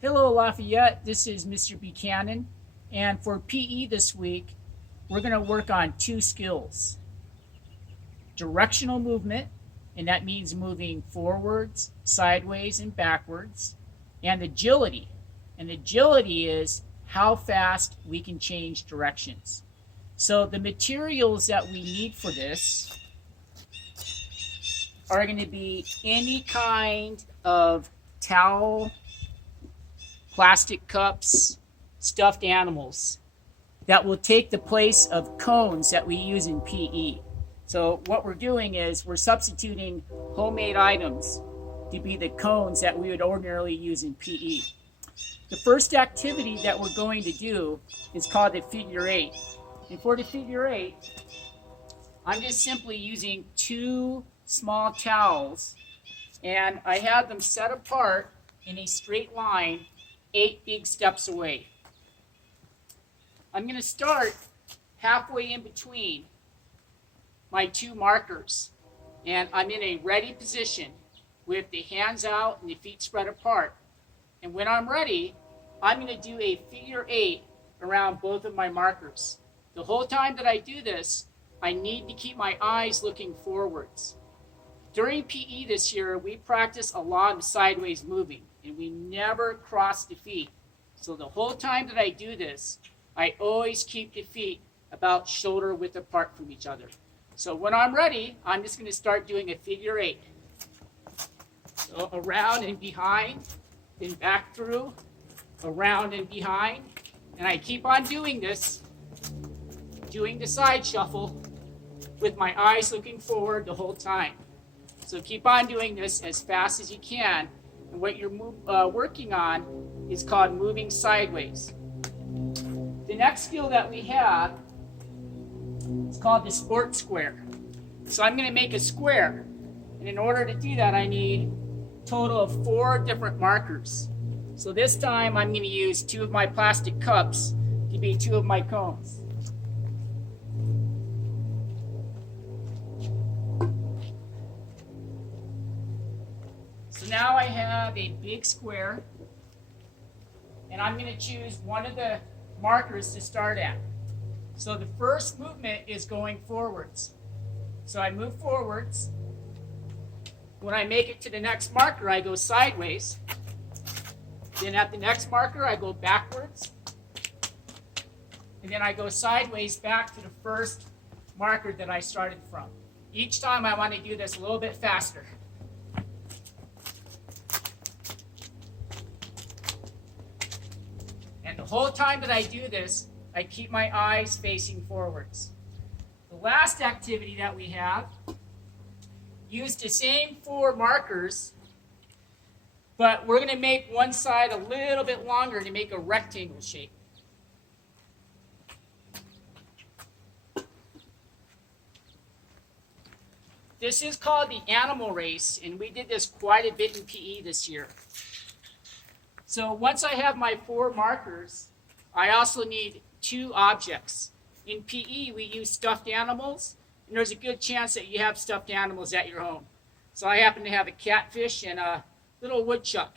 Hello, Lafayette. This is Mr. Buchanan. And for PE this week, we're going to work on two skills: directional movement, and that means moving forwards, sideways, and backwards, and agility. And agility is how fast we can change directions. So the materials that we need for this are going to be any kind of towel, plastic cups, stuffed animals that will take the place of cones that we use in PE. So what we're doing is we're substituting homemade items to be the cones that we would ordinarily use in PE. The first activity that we're going to do is called the figure eight. And for the figure eight, I'm just simply using two small towels, and I have them set apart in a straight line 8 big steps away. I'm going to start halfway in between my two markers, and I'm in a ready position with the hands out and the feet spread apart. And when I'm ready, I'm going to do a figure eight around both of my markers. The whole time that I do this, I need to keep my eyes looking forwards. During PE this year, we practice a lot of sideways moving, and we never cross the feet. So the whole time that I do this, I always keep the feet about shoulder width apart from each other. So when I'm ready, I'm just going to start doing a figure eight. So around and behind, then back through, around and behind. And I keep on doing this, doing the side shuffle with my eyes looking forward the whole time. So keep on doing this as fast as you can. And what you're working on is called moving sideways. The next skill that we have is called the sport square. So I'm going to make a square. And in order to do that, I need a total of 4 different markers. So this time I'm going to use 2 of my plastic cups to be 2 of my cones. So now I have a big square, and I'm going to choose one of the markers to start at. So the first movement is going forwards. So I move forwards. When I make it to the next marker, I go sideways. Then at the next marker, I go backwards. And then I go sideways back to the first marker that I started from. Each time I want to do this a little bit faster. And the whole time that I do this, I keep my eyes facing forwards. The last activity that we have, use the same 4 markers, but we're going to make one side a little bit longer to make a rectangle shape. This is called the animal race, and we did this quite a bit in PE this year. So once I have my 4 markers, I also need 2 objects. In PE, we use stuffed animals, and there's a good chance that you have stuffed animals at your home. So I happen to have a catfish and a little woodchuck.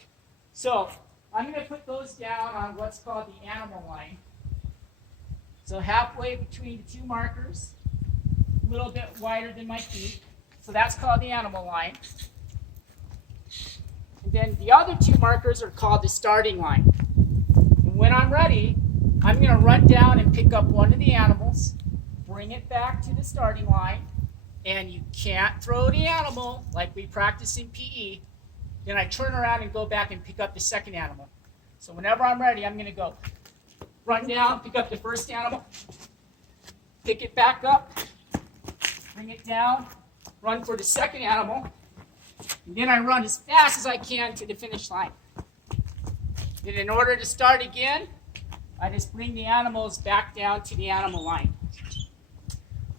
So I'm going to put those down on what's called the animal line. So halfway between the 2 markers, a little bit wider than my feet. So that's called the animal line. And then the other 2 markers are called the starting line. And when I'm ready, I'm going to run down and pick up one of the animals, bring it back to the starting line, and you can't throw the animal like we practice in PE. Then I turn around and go back and pick up the second animal. So whenever I'm ready, I'm going to go run down, pick up the first animal, pick it back up, bring it down, run for the second animal, and then I run as fast as I can to the finish line. Then in order to start again, I just bring the animals back down to the animal line.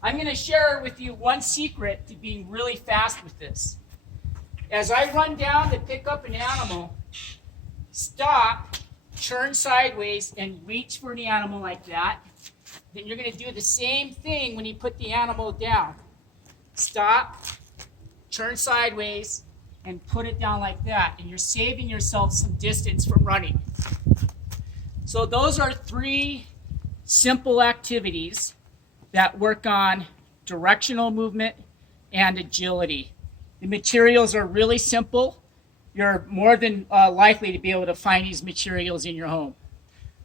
I'm going to share with you one secret to being really fast with this. As I run down to pick up an animal, stop, turn sideways, and reach for the animal like that. Then you're going to do the same thing when you put the animal down. Stop, turn sideways, and put it down like that, and you're saving yourself some distance from running. So those are 3 simple activities that work on directional movement and agility. The materials are really simple. You're more than likely to be able to find these materials in your home.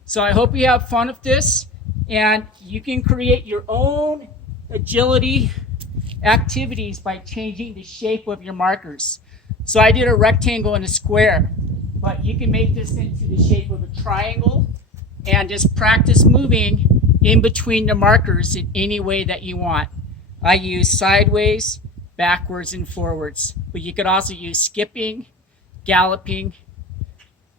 So I hope you have fun with this, and you can create your own agility activities by changing the shape of your markers. So I did a rectangle and a square, but you can make this into the shape of a triangle and just practice moving in between the markers in any way that you want. I use sideways, backwards, and forwards, but you could also use skipping, galloping,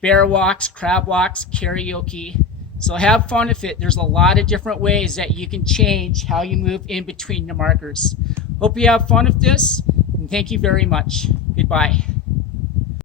bear walks, crab walks, karaoke. So have fun with it. There's a lot of different ways that you can change how you move in between the markers. Hope you have fun with this, and thank you very much. Goodbye.